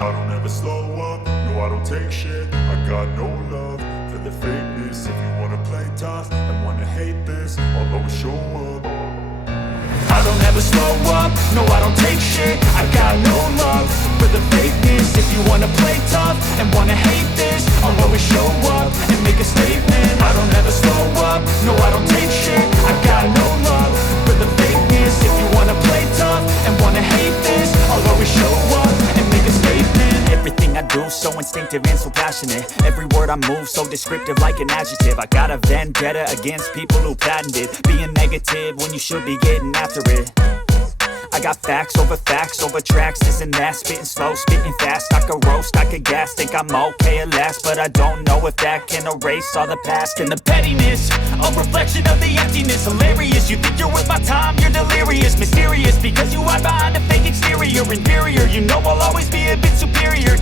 I don't ever slow up, no I don't take shit. I got no love for the fakeness. If you wanna play tough and wanna hate this, I'll always show up. I don't ever slow up, no I don't take shit. I got no love for the fakeness. If you wanna play tough and wanna hate this, I'll always show up and make a statement. I don't ever slow up, no I don't take shit. I got no love for the fakeness. If you wanna play tough and wanna hate this, I'll always show up and make a statement. Everything I do so instinctive and so passionate. Every word I move so descriptive like an adjective. I got a vendetta against people who patented being negative when you should be getting after it. I got facts over tracks, this and that. Spitting slow, spitting fast, I could roast, I could gas. Think I'm okay at last, but I don't know if that can erase all the past. And the pettiness, a reflection of the emptiness. Hilarious, you think you're worth my time, you're delirious. Mysterious, because you hide behind a fake exterior. Inferior, you know I'll always be a bit superior.